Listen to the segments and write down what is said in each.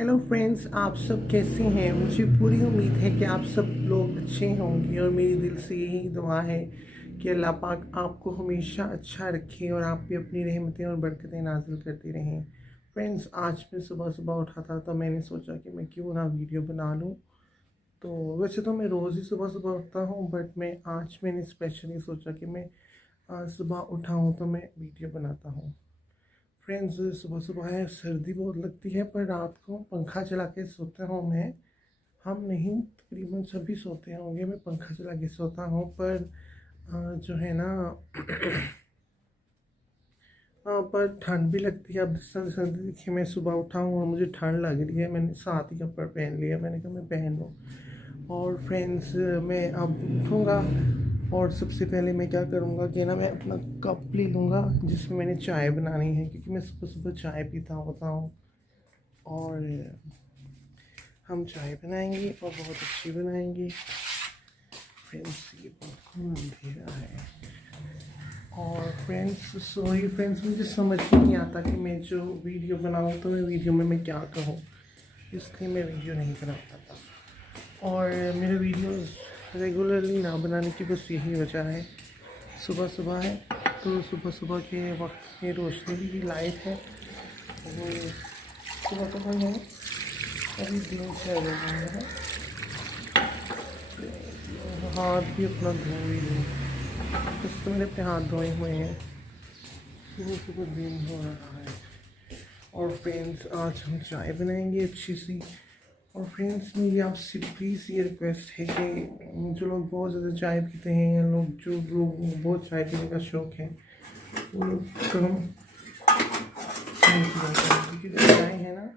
Hello friends, आप सब कैसे हैं। मुझे पूरी उम्मीद है कि आप सब लोग अच्छे होंगे और मेरी दिल से यही दुआ है कि अल्लाह पाक आपको हमेशा अच्छा रखे और आप भी अपनी रहमतें और बरकतें नाजिल करते रहें। फ्रेंड्स, आज मैं सुबह सुबह उठा था तो मैंने सोचा कि मैं क्यों ना वीडियो बना लूँ। तो वैसे तो मैं रोज़ ही सुबह सुबह उठता हूँ, बट मैंने स्पेशली सोचा कि मैं आज सुबह उठा हूँ तो मैं वीडियो बनाता हूँ। फ्रेंड्स, सुबह सुबह है, सर्दी बहुत लगती है, पर रात को पंखा चला के सोता हूँ मैं। हम नहीं, तकरीबन सभी सोते होंगे, मैं पंखा चला के सोता हूँ। पर जो है ना पर ठंड भी लगती है। अब सर्दी देखिए, मैं सुबह उठा हूँ और मुझे ठंड लग रही है। मैंने साथ ही कपड़ा पहन लिया, मैंने कहा मैं पहन लूँ। और फ्रेंड्स, मैं अब उठूँगा और सबसे पहले मैं क्या करूँगा कि ना, मैं अपना कप ले लूँगा जिसमें मैंने चाय बनानी है, क्योंकि मैं सुबह सुबह चाय पीता होता हूँ। और हम चाय बनाएंगे और बहुत अच्छी बनाएंगे। फ्रेंड्स, ये बिल्कुल अंधेरा है। और फ्रेंड्स, सॉरी फ्रेंड्स, मुझे समझ नहीं आता कि मैं जो वीडियो बनाऊँ तो वीडियो में मैं क्या कहूँ, इसलिए मैं वीडियो नहीं बना पाता। और मेरे वीडियोस रेगुलरली ना बनाने की बस यही वजह है, सुबह सुबह है तो सुबह सुबह के वक्त में रोशनी की लाइट है, वो सुबह सुबह है, अभी दिन 6 बजे है। हाथ भी अपना धो ही लूँ, कुछ तो मेरे अपने हाथ धोए हुए हैं। सुबह सुबह दिन हो रहा है। और फ्रेंड्स, आज हम चाय बनाएंगे अच्छी सी। और फ्रेंड्स, मेरी आपसे प्लीज़ ये रिक्वेस्ट है कि जो लोग बहुत ज़्यादा चाय पीते हैं या जो लोग बहुत चाय पीने का शौक़ है, वो लोग कम चाय पिया करें, क्योंकि जो चाय है ना,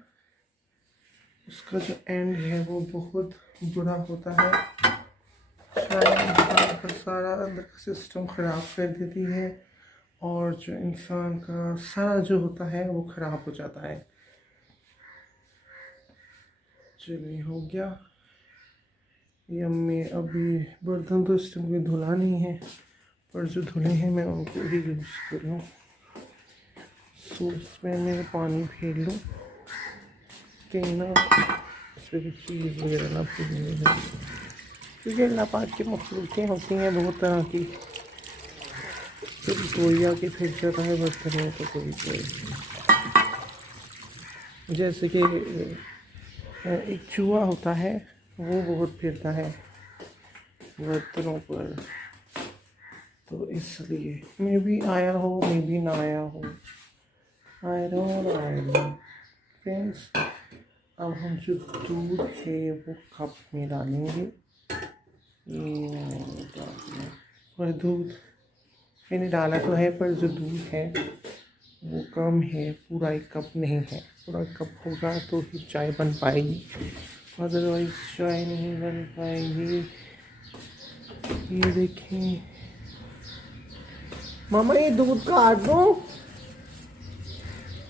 उसका जो एंड है वो बहुत बुरा होता है। चाय इंसान का सारा अंदर का सिस्टम ख़राब कर देती है और जो इंसान का सारा जो होता है वो ख़राब हो जाता है। चलिए, हो गया ये। मैं अभी बर्तन तो इस टाइम कोई धुला नहीं है, पर जो धुले हैं मैं उनको ही यूज़ कर लूँ। सूप में मैं पानी फेर लूँ कहीं ना इस पर चीज़ वगैरह ना फूलने है, क्योंकि अल्लाह पाक की मखलूक़ें होती हैं बहुत तरह की। कभी कोई आके फिर जाता है बर्तन में, तो कोई जैसे कि एक चूहा होता है, वो बहुत फिरता है बर्तनों पर। तो इसलिए मे भी आया हो, मे भी ना आया हो, आई डोंट नो। फ्रेंड्स, अब हम जो दूध है वो कप में डालेंगे। और दूध मैंने डाला तो है, पर जो दूध है वो कम है, पूरा एक कप नहीं है। पूरा कप होगा तो ही चाय बन पाएगी, अदरवाइज चाय नहीं बन पाएगी। ये देखें मामा, ये दूध काट दो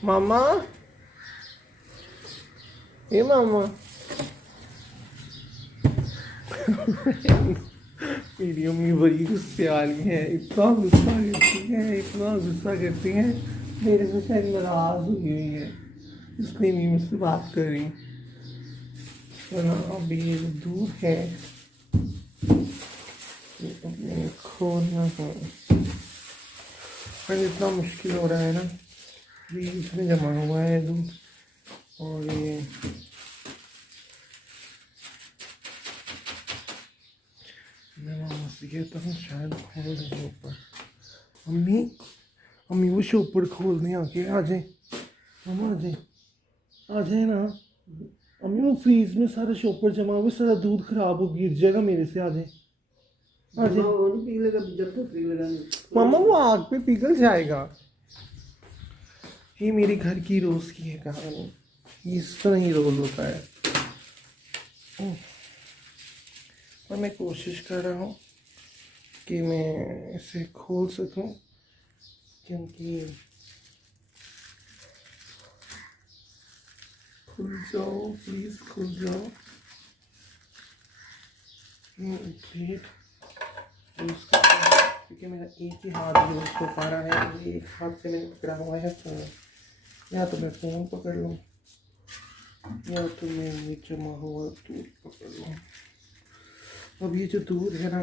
मामा, ये मामा। मेरी अम्मी बड़ी गुस्से वाली है, इतना गुस्सा करती है, इतना गुस्सा करती है, मेरे से शायद नाराज हुई है, इसलिए नहीं मुझसे बात कर रही। वरना अभी ये दूध है, खोलना है। पर इतना मुश्किल हो रहा है ना, ये इसमें जमा हुआ है दूध। और ये मैं मामा से कहता हूँ शायद खोल दें ऊपर। अम्मी, अम्मी वो शॉपर खोल दें, आके आ जाए मामा, आ जाए ना अम्मी। वो फ्रीज में सारा शॉपर जमा हुआ, सारा दूध खराब हो गिर जाएगा मेरे से, आ जाए आ जाए मामा, वो आग पे पिघल जाएगा। ये मेरे घर की रोज़ की है कहानी, इस तरह ही रोल होता है। और मैं कोशिश कर रहा हूँ कि मैं इसे खोल सकूं, क्योंकि खुल जाओ प्लीज़, खुल जाओ। प्लेट यूज़ करता हूँ, क्योंकि मेरा एक ही हाथ यूज़ हो पा रहा है, एक हाथ से मैंने पकड़ा हुआ है फ़ोन, या तो मैं फ़ोन पकड़ लूँ या तो मैं ये जमा हुआ दूध पकड़ लूँ। अब ये जो दूध है ना,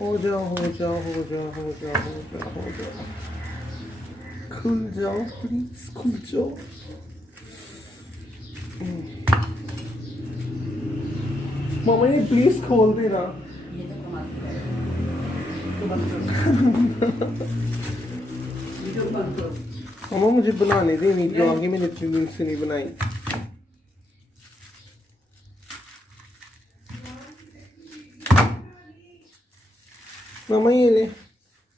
हो जाओ हो जाओ हो जाओ हो जाओ हो जाओ हो जाओ, खुल जाओ प्लीज, खुल जाओ। मामा ये प्लीज खोल देना। ये तो कमाल है। तो बंद करो। वीडियो बंद करो। मामा मुझे बनाने दे वीडियो, आगे मैंने इतनी दिन से नहीं बनाई। मामा ये ले,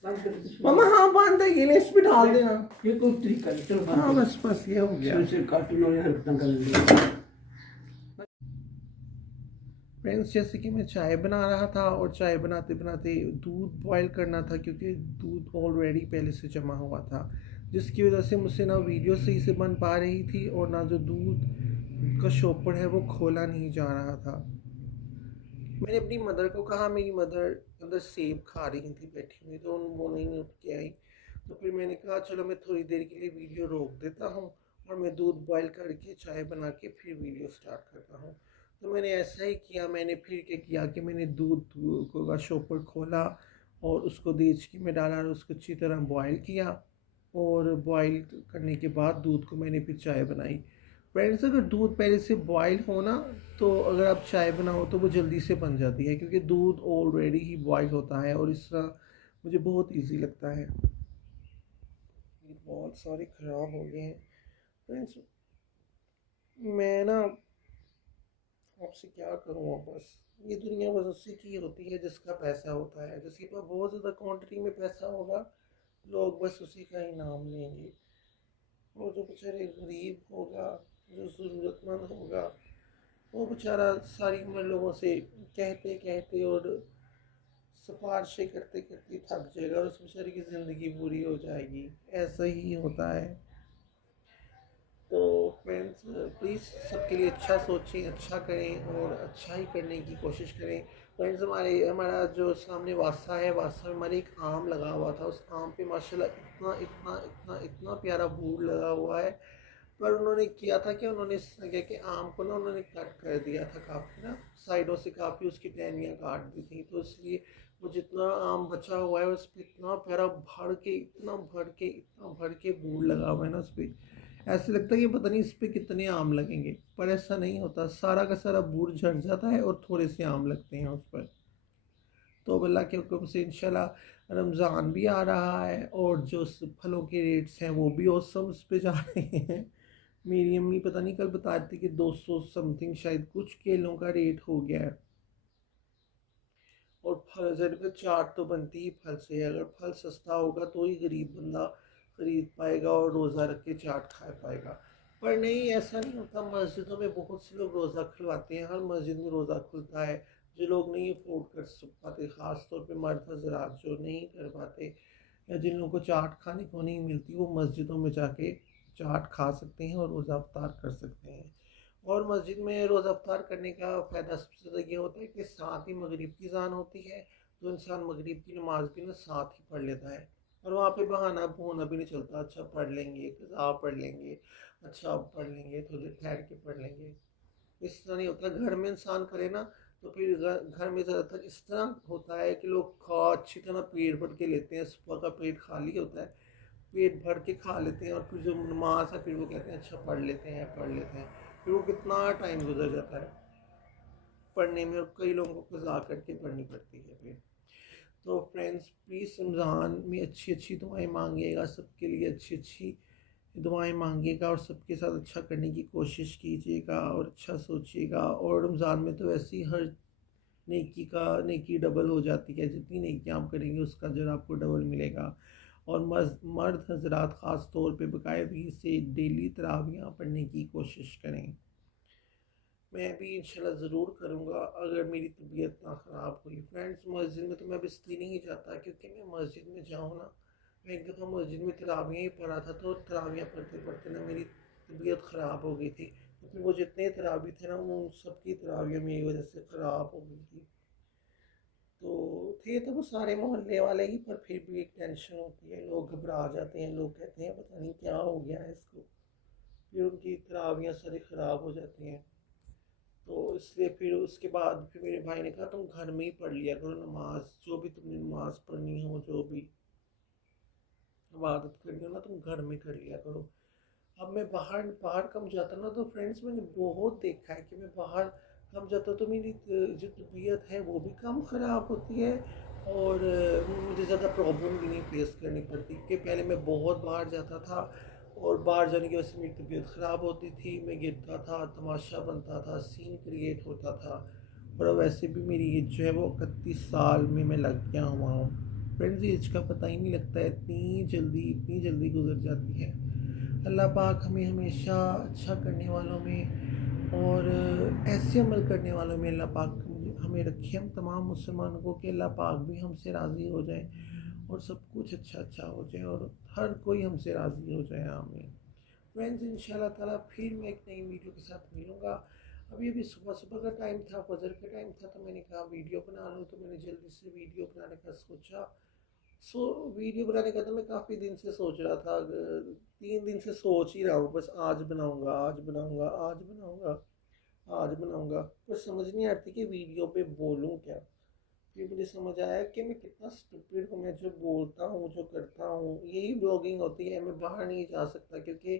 बंद करो। मामा हाँ बांध है, ये ले, इस पे डाल देना। ये कोई तरीका नहीं, चलो बंद हाँ करो। बस बस ये हो गया। से कार्टून और हरकतें कर लेंगे। फ्रेंड्स जैसे कि मैं चाय बना रहा था और चाय बनाते बनाते दूध बॉईल करना था, क्योंकि दूध ऑलरेडी पहले से जमा हुआ था, जिसकी वजह से मुझसे ना वीडियो सही से बन पा रही थी और ना जो दूध का शॉपर है वो खोला नहीं जा रहा था। मैंने अपनी मदर को कहा, मेरी मदर अंदर सेब खा रही थी बैठी हुई, तो वो नहीं उठ के आई। तो फिर मैंने कहा चलो मैं थोड़ी देर के लिए वीडियो रोक देता हूँ और मैं दूध बॉईल करके चाय बना के फिर वीडियो स्टार्ट करता हूँ। तो मैंने ऐसा ही किया। मैंने फिर क्या किया कि मैंने दूध का शॉपर खोला और उसको देचकी में डाला और उसको अच्छी तरह बॉईल किया, और बॉईल करने के बाद दूध को मैंने फिर चाय बनाई। फ्रेंड्स अगर दूध पहले से बॉईल हो ना, तो अगर आप चाय बनाओ तो वो जल्दी से बन जाती है, क्योंकि दूध ऑलरेडी ही बॉईल होता है, और इस तरह मुझे बहुत इजी लगता है। ये बहुत सारे ख़राब हो गए हैं फ्रेंड्स। मैं ना आपसे क्या करूँ, बस ये दुनिया बस उसी की होती है जिसका पैसा होता है। जिसके पास बहुत ज़्यादा क्वांटिटी में पैसा होगा, लोग बस उसी का ही नाम लेंगे। और जो बेचारे गरीब होगा, जो ज़रूरतमंद होगा, वो बेचारा सारी उम्र लोगों से कहते कहते और सिफारिशें करते करते थक जाएगा और उस बेचारे की ज़िंदगी बुरी हो जाएगी। ऐसा ही होता है। तो फ्रेंड्स प्लीज़ सबके लिए अच्छा सोचें, अच्छा करें और अच्छा ही करने की कोशिश करें। फ्रेंड्स हमारा जो सामने वासा है, वासा में हमारे एक आम लगा हुआ था। उस आम पे माशाल्लाह इतना इतना इतना इतना प्यारा बूढ़ लगा हुआ है। पर उन्होंने किया था कि उन्होंने क्या कि आम को ना उन्होंने कट कर दिया था, काफ़ी ना साइडों से काफ़ी उसकी टहनियाँ काट दी थी। तो इसलिए वो जितना आम बचा हुआ है उस पर इतना प्यारा भर के, इतना भर के, इतना भर के बूढ़ लगा हुआ है ना उस पर। ऐसे लगता है कि पता नहीं इस पर कितने आम लगेंगे, पर ऐसा नहीं होता। सारा का सारा बूढ़ झड़ जाता है और थोड़े से आम लगते हैं उस पर। तो अब अल्लाह के हुक्म से इंशाल्लाह रमज़ान भी आ रहा है और जो फलों के रेट्स हैं वो भी औसम पे जा रहे हैं। मेरी अम्मी पता नहीं कल बता रही थी कि 200 समथिंग शायद कुछ केलों का रेट हो गया है। और फल जरूर चाट तो बनती ही फल से है। अगर फल सस्ता होगा तो ही गरीब बंदा खरीद पाएगा और रोज़ा रख के चाट खा पाएगा। पर नहीं, ऐसा नहीं होता। मस्जिदों में बहुत से लोग रोज़ा खुलवाते हैं, हर मस्जिद में रोज़ा खुलता है। जो लोग नहीं अफोर्ड कर पाते, ख़ास तौर पे मर्द हजरात जो नहीं कर पाते या जिन लोगों को चाट खाने को नहीं मिलती, वो मस्जिदों में जाके चाट खा सकते हैं और रोज़ा अफ्तार कर सकते हैं। और मस्जिद में रोज़ा अफ्तार करने का फ़ायदा सबसे ज़्यादा ये होता है कि साथ ही मगरिब की अज़ान होती है, तो इंसान मगरिब की नमाज़ भी ना साथ ही पढ़ लेता है और वहाँ पे बहाना होना भी नहीं चलता। अच्छा पढ़ लेंगे, कज़ा पढ़ लेंगे, अच्छा अब पढ़ लेंगे, थोड़ी देर ठहर के पढ़ लेंगे। इस तरह नहीं होता। घर में इंसान करे ना तो फिर घर में ज़्यादातर इस तरह होता है कि लोग खा अच्छी तरह पेट भर के लेते हैं। सुबह का पेट खाली होता है, पेट भर के खा लेते हैं और फिर जो नमाज है फिर वो कहते हैं अच्छा पढ़ लेते हैं, पढ़ लेते हैं। फिर वो कितना टाइम गुजर जाता है पढ़ने में, और कई लोगों को कज़ा करके पढ़नी पड़ती है फिर। तो फ्रेंड्स प्लीज़ रमज़ान में अच्छी अच्छी दुआएं मांगिएगा, सबके लिए अच्छी अच्छी दुआएं मांगिएगा और सबके साथ अच्छा करने की कोशिश कीजिएगा और अच्छा सोचिएगा। और रमज़ान में तो वैसे ही हर नेकी डबल हो जाती है। जितनी नेकी आप करेंगे उसका अजर आपको डबल मिलेगा। और मर्द हजरात ख़ास तौर पे बाकायदगी से डेली तरावियाँ पढ़ने की कोशिश करें। मैं भी इंशाल्लाह ज़रूर करूँगा अगर मेरी तबीयत ना ख़राब हुई। फ्रेंड्स मस्जिद में तो मैं अब इसलिए नहीं जाता क्योंकि मैं मस्जिद में जाऊँ ना, मैं एक दफ़ा मस्जिद में तरावियाँ ही पढ़ा था, तो तरावियाँ पढ़ते पढ़ते ना मेरी तबीयत ख़राब हो गई थी। तो फिर वो जितने तरावी थे ना वो सबकी तरावियाँ मेरी वजह से ख़राब हो गई थी। तो थे तो वो सारे मोहल्ले वाले ही, पर फिर भी एक टेंशन होती है, लोग घबरा जाते हैं, लोग कहते हैं पता नहीं क्या हो गया है इसको। फिर उनकी तरावियाँ सारी ख़राब हो जाती हैं। तो इसलिए फिर उसके बाद फिर मेरे भाई ने कहा तुम घर में ही पढ़ लिया करो नमाज, जो भी तुमने नमाज पढ़नी हो, जो भी इबादत करनी हो ना, तुम घर में कर लिया करो। अब मैं बाहर बाहर कम जाता ना, तो फ्रेंड्स मैंने बहुत देखा है कि मैं बाहर कम जाता तो मेरी जो तबीयत है वो भी कम ख़राब होती है, और मुझे ज़्यादा प्रॉब्लम भी नहीं फेस करनी पड़ती। कि पहले मैं बहुत बाहर जाता था और बाहर जाने की वजह से मेरी तबीयत ख़राब होती थी, मैं गिरता था, तमाशा बनता था, सीन क्रिएट होता था। और अब वैसे भी मेरी एज जो है वो 31 साल में मैं लग गया हुआ हूँ। फ्रेंड्स एज का पता ही नहीं लगता है, इतनी जल्दी गुजर जाती है। अल्लाह पाक हमें हमेशा अच्छा करने वालों में और ऐसे अमल करने वालों में अल्लाह पाक हमें रखे, हम तमाम मुसलमानों को, कि अल्लाह पाक भी हमसे राज़ी हो जाए और सब कुछ अच्छा हो जाए और हर कोई हमसे राज़ी हो जाए, आमीन। फ्रेंड्स इंशाल्लाह ताला फिर मैं एक नई वीडियो के साथ मिलूँगा। अभी सुबह का टाइम था, फजर का टाइम था, तो मैंने कहा वीडियो बना लूँ, तो मैंने जल्दी से वीडियो बनाने का सोचा। वीडियो बनाने का तो मैं काफ़ी दिन से सोच रहा था, 3 दिन से सोच ही रहा हूँ, बस आज बनाऊँगा, आज बनाऊँगा, आज बनाऊँगा, आज बनाऊँगा, पर समझ नहीं आती कि वीडियो पे बोलूँ क्या। फिर मुझे समझ आया कि मैं कितना स्टूपिड हूँ, मैं जो बोलता हूँ, जो करता हूँ, यही ब्लॉगिंग होती है। मैं बाहर नहीं जा सकता क्योंकि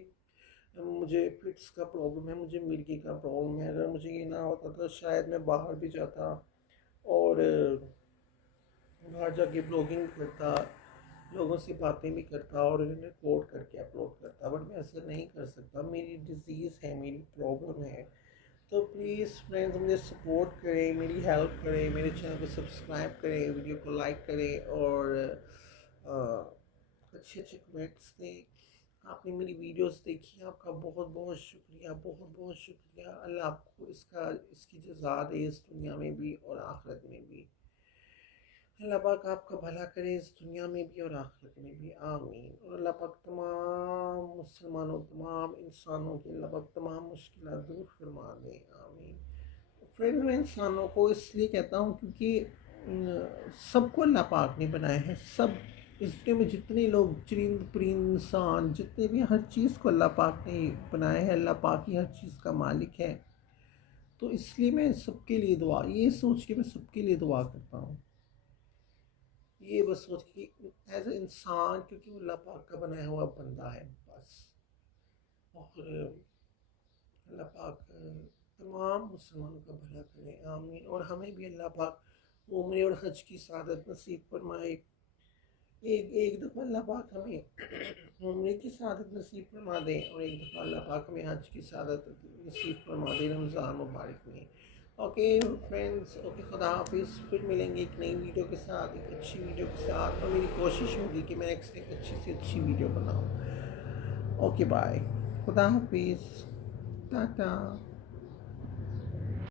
मुझे फिट्स का प्रॉब्लम है, मुझे मिर्गी का प्रॉब्लम है। अगर मुझे ये ना होता तो शायद मैं बाहर भी जाता और बाहर जाके ब्लॉगिंग करता, लोगों से बातें भी करता और इन्हें रिकॉर्ड करके अपलोड करता, बट मैं ऐसा नहीं कर सकता। मेरी डिज़ीज़ है, मेरी प्रॉब्लम है। तो प्लीज़ फ्रेंड्स मुझे सपोर्ट करें, मेरी हेल्प करें, मेरे चैनल को सब्सक्राइब करें, वीडियो को लाइक करें और अच्छे कमेंट्स दें। आपने मेरी वीडियोस देखी, आपका बहुत बहुत शुक्रिया, बहुत बहुत शुक्रिया। अल्लाह आपको इसकी जज़ा दे, इस दुनिया में भी और आखिरत में भी। अल्लाह पाक आपका भला करे इस दुनिया में भी और आखिरत में भी, आमीन। और अल्लाह पाक तमाम मुसलमानों, तमाम इंसानों की अल्लाह पाक तमाम मुश्किलात दूर फरमा दें, आमीन। फ्रेंड मैं इंसानों को इसलिए कहता हूँ क्योंकि सबको अल्लाह पाक ने बनाया है। सब इस दुनिया में जितने लोग, चरिंद परिंद इंसान, जितने भी, हर चीज़ को अल्लाह पाक ने बनाया है। अल्लाह पाक ही हर चीज़ का मालिक है। तो इसलिए मैं सबके लिए दुआ, ये सोच के मैं सबके लिए दुआ करता हूँ, ये बस सोच कि एज ए इंसान, क्योंकि वो अल्लाह पाक का बनाया हुआ बंदा है बस। और अल्लाह पाक तमाम मुसलमानों का भला करे, आमीन। और हमें भी अल्लाह पाक उम्र और हज की सादत नसीब फरमाए। एक दफ़ा अल्लाह पाक हमें उम्र की सादत नसीब फरमा दे और एक दफ़ा अल्लाह पाक हमें हज की सादत नसीब फरमा दे रमज़ान मुबारक में। ओके फ्रेंड्स, ओके, खुदा हाफिज़। फिर मिलेंगे एक नई वीडियो के साथ, एक अच्छी वीडियो के साथ, और मेरी कोशिश होगी कि मैं एक अच्छी से अच्छी वीडियो बनाऊँ। ओके बाय, खुदा हाफिज़, टाटा।